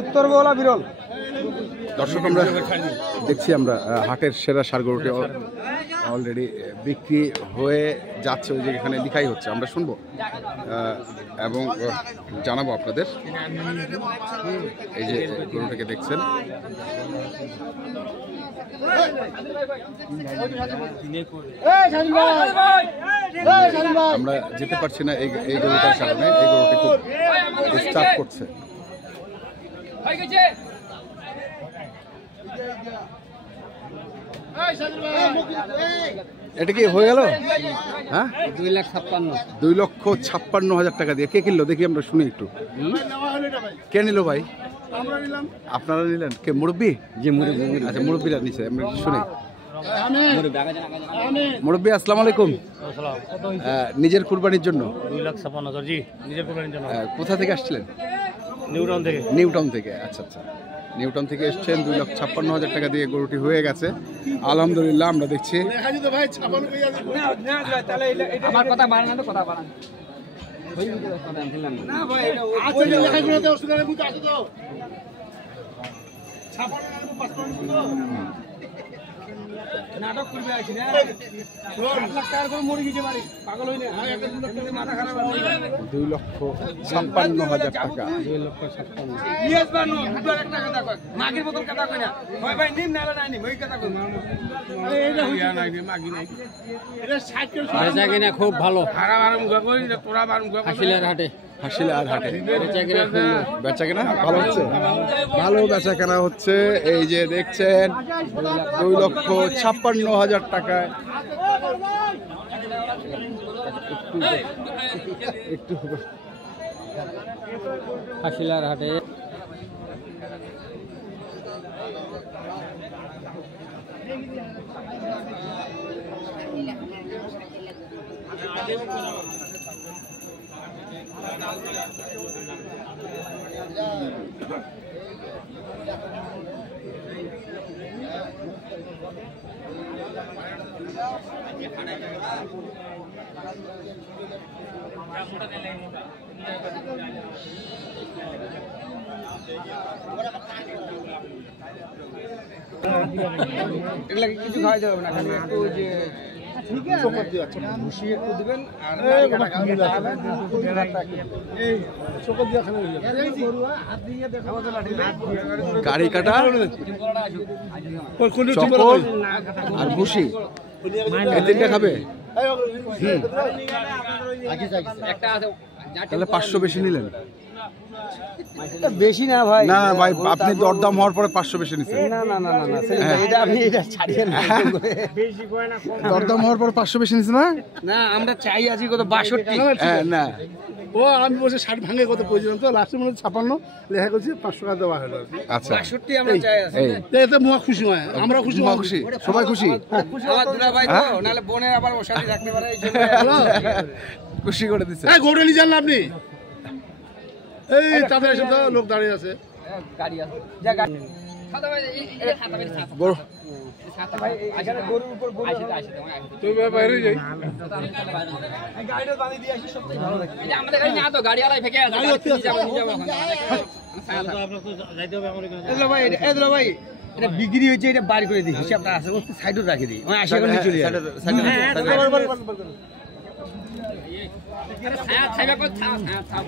উত্তর গোলা বিরল। দর্শক আমরা দেখছি আমরা হাটের সেরা ষাঁড় গরুটি অলরেডি বিক্রি হয়ে যাচ্ছে, ওই যে এখানে লিখাই হচ্ছে, আমরা শুনবো এবং জানাবো আপনাদের। এই যে গরুটাকে দেখছেন, আমরা যেতে পারছি না এই গরুটার কারণে। এই গরুটি খুব ডিস্টার্ব করছে। এটা কি হয়ে গেল? হ্যাঁ, 2,56,000 টাকা দিয়ে কে কিনলো দেখি, আমরা শুনি একটু। কে নিল ভাই? আপনারা নিলেন? কে মুরব্বী? জি মুরব্বী। আচ্ছা, মুরব্বীরা নিছে, আমরা শুনি। মুরব্বী আসসালামু আলাইকুম। নিজের কুরবানির জন্য 2,56,000। জি, নিজের কুরবানির জন্য। কোথা থেকে আসছিলেন? নিউটাউন থেকে। নিউটাউন থেকে, আচ্ছা আচ্ছা, নিউটাউন থেকে এসছেন। 2,56,000 টাকা দিয়ে গরুটি হয়ে গেছে আলহামদুলিল্লাহ। আমরা দেখছি আমার কথা বাড়ানো তো কথা বাড়ানো। নাটক করবে আসি না, 7 লাখ টাকার করে মরে গেছে বাড়ি, পাগল হই না। 2,56,000 টাকা। 2,56,000 মাগির মতন কথা কই না, ভাই ভাই নিম না নাই নিম, ওই কথা কই। এইটা হইয়া নাই মাগি নাই, এটা 60 করে বেচা কিনা খুব ভালো। হারা বারম গা কই না, তোরা বারম গা হাসিলার হাটে। হাসিলার হাটে বেচা কেনা ভালো হচ্ছে, ভালো বেচা কেনা হচ্ছে। এই যে দেখছেন 2,56,000 টাকায় একটু হাসিলার হাটে। এগুলা কিছু খাওয়া যাবে না, খালি একটু যে ভুসি একটু দিবেন আর গাড়ি কাটা আর ভুসি, এই তিনটা খাবে। তাহলে 500 বেশি নিলেন? বেশি না ভাই, না ভাই, আপনি দরদাম হওয়ার পরে 500 বেশি নিচ্ছেন। না না না না, এটা আপনি এটা ছাড়িয়েন না, বেশি কয় না। দরদাম হওয়ার পরে 500 বেশি নিচ্ছেন না? না, আমরা চাই আছি কত 62। হ্যাঁ না, ও আমি বলছি 60 ভাঙে কত প্রয়োজন, তো লাস্টে মনে 56 লেখা করছি, 500 টাকা দেওয়া হলো। আচ্ছা 62 আমরা চাই আছি। এতে মুয়া খুশি হয়, আমরা খুশি মহা খুশি, সবাই খুশি। আমার দুলা ভাই তো নালে বোনের আবার অশান্তি রাখতে পারে, এই জন্য খুশি করে দিচ্ছে। এই গরু নিয়ে যান আপনি, এই তাদের এসে তো লোক দাঁড়িয়ে আছে। গাড়ি আছে যা গাড়ি খাতা ভাই, এই খাতা ভাই গরু খাতা ভাই, এখানে গরুর উপর গরু আসে তুই বাইরে যাই, এই গাড়িটা বাঁধি দিয়ে আসি, সবচেয়ে ভালো লাগে। এটা আমাদের গাড়ি না তো, গাড়ি আলাই ফেকে আছে, গাড়ি যাব এদলো ভাই, এদলো ভাই, এটা বিক্রি হয়েছে, এটা বার করে দিই, হিসাবটা আছে, ওর সাইডে রাখে দিই, আমি 80 করে চলে যাই। খাইবা কত থাও থাও।